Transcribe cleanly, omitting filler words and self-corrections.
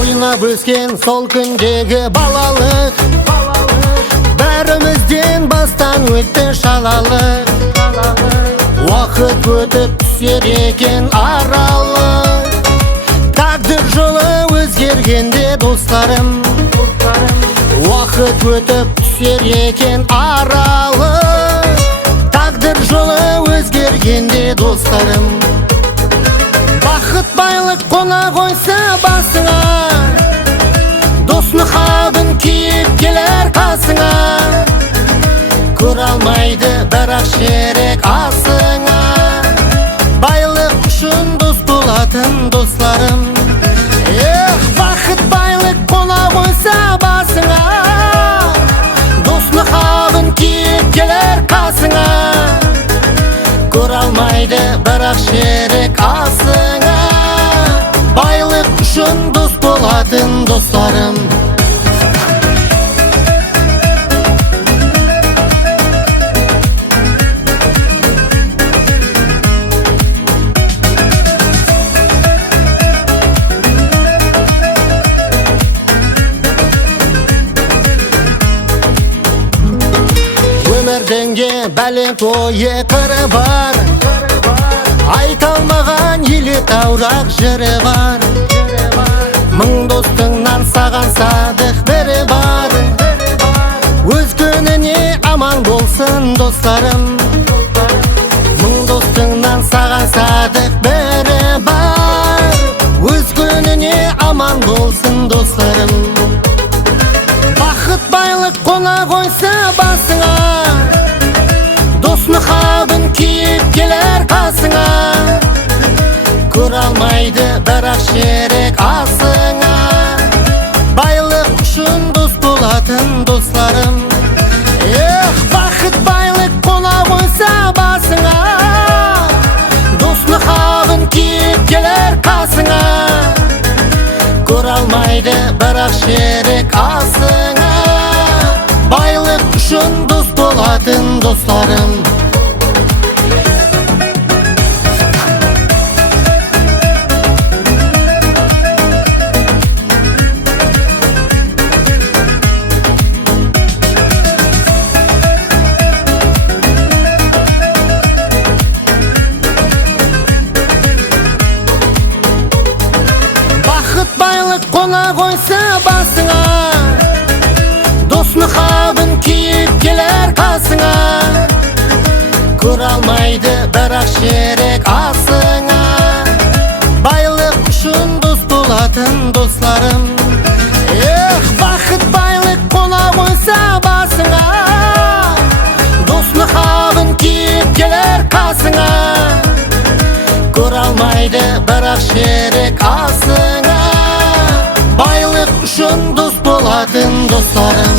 Ойнап өскен сол күндегі балалық, бәрімізден бастан өтті шалалық. Уақыт өтіп түсер екен аралық, тағдыр жолы өзгергенде достарым. Уақыт өтіп түсер екен аралық, тағдыр жолы өзгергенде достарым. Бақыт байлық қона қойса басыңа, дос мұхабын киіп келер қасыңа. Көре алмайды бірақ шерек асыңа, байлық үшін дос болатын достарым. Бақыт байлық қона қойса басыңа, дос мұхабын киіп келер қасыңа. Көре алмайды бірақ шерек асыңа, байлық үшін дос болатын достарым. Өмірдіңде бәлем тойы қыры бар, айта алмаған елі таурақ жыры бар. Мың достыңнан саған садық бірі бар, өз күніне аман болсын достарым. Мың достыңнан саған садық бірі бар, өз күніне аман болсын достарым. Бақыт байлық қона қойса басыңа, дос мұхабын киіп келер қасыңа. Көре алмайды бірақ шерек асыңа, байлық үшін дос болатын достарым. Бақыт байлық қона қойса басыңа, дос мұхабын киіп келер қасыңа. Көре алмайды бірақ шерек асыңа, байлық үшін дос болатын достарым. Бақыт байлық қона қойса басыңа, дос мұхабын киіп келер қасыңа. Көре алмайды бірақ шерек асыңа, байлық үшін дос болатын достарым. Бақыт байлық қона қойса басыңа, дос мұхабын киіп келер қасыңа. Көре алмайды бірақ шерек асыңа, байлық үшін дос болатын достарым.